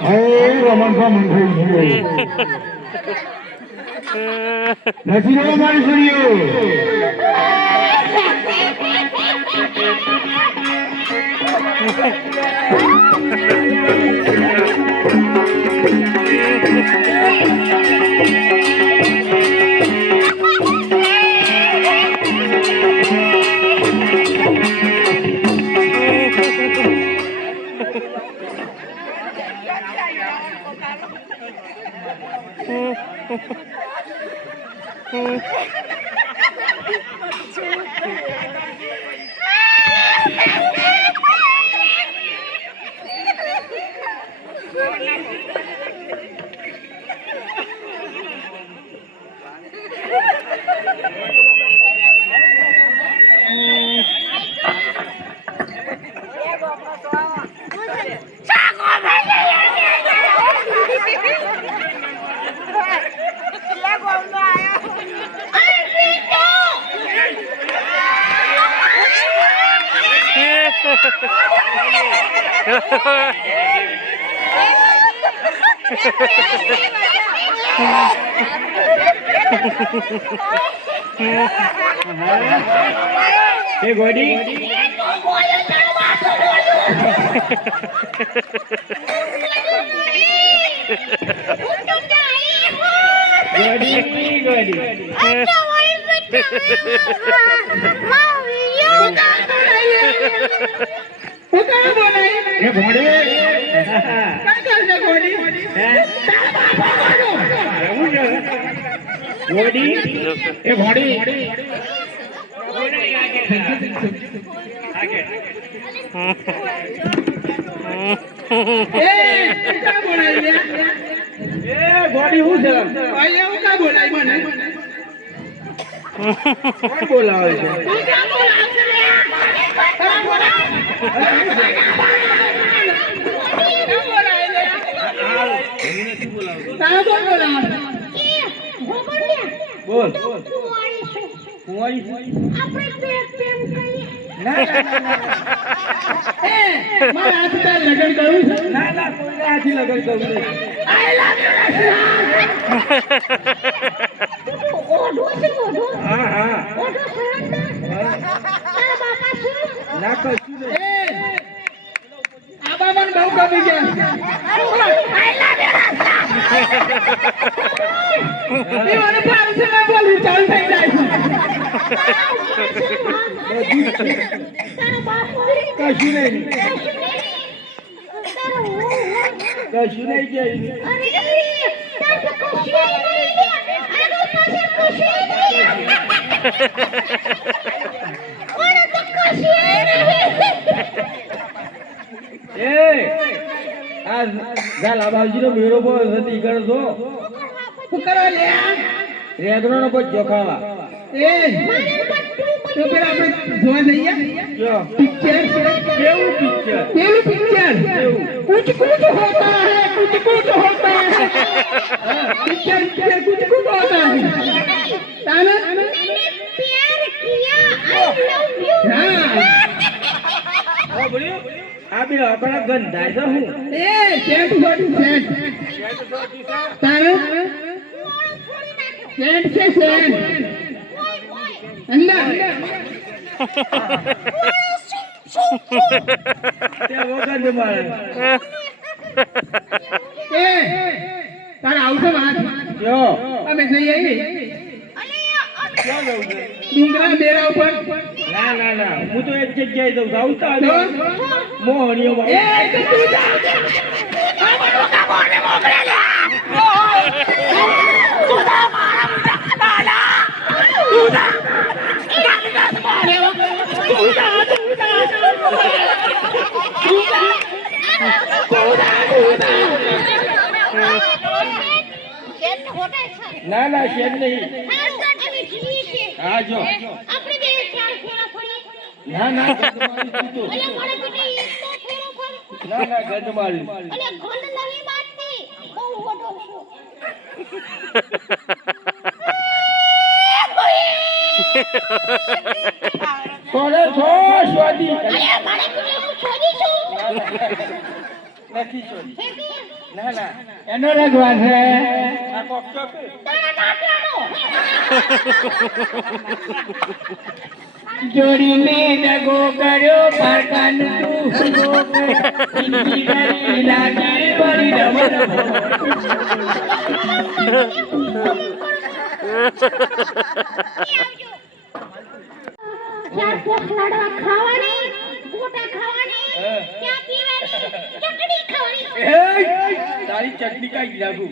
રમણભા મંથઈ ગયો નથી રહ્યો મારી છોરીઓ Hey, Godi. બોલ કુંવારી મારા હાથમાં લગન કરું ના ના કોઈ હાથી લગન કરું આઈ લવ યુ ઓઢો છે ઓઢો હા હા ઓઢો તારા બાપા છે ના કશું નહીં આ બાબાને બહુ ગમી ગયા આઈ લવ યુ મને પાર છે ના બોલી ચાલ થઈ જાય કશું નહીં લાભાજી નો મેળો નથી કરતો શું કરવા લે રેગણો નો કોઈ ચોખાવા તો फिर આપણે જોવા જઈએ પિક્ચર કેવું પિક્ચર कुछ कुछ होता है कुछ कुछ होता है पिक्चर कुछ कुछ होता है ताना मैंने प्यार किया आई लव यू हां ओ बोलियो आ भी अपना गंधा है हूं ए सेट ताना सेट से सेट अंदर તે વગર દે મારે એ તારા આવશે વાત જો અમે જઈએ ક્યાં જવું છે ડુંગરા બેરા ઉપર ના ના ના હું તો એક જગ્યાએ જઉં આવતા મોહણીઓ બાબુ એ તું જા આ મને કાબોને મોકલેલા તું જા મારા દાદા તું જા ગાલી મારે તું જા ના ના શેર નહીં હા જો ના ના ના ના ગંધ મારી કોને છો સ્વાદી નથી ચોરી હેતી ના ના એનો રગવા છે આ કોક ચોક તારા દાંતરાનો જોડીને દગો કર્યો પારકાન તું ગો કર્યો ઇન્દિરાની લાગે વળી રમણ ચાર પોખ લાડવા ખાવાની ગોટા ખાવાની ચા પીવાની ચટણી ખાવાની તારી ચટણી કાઈ લાગુ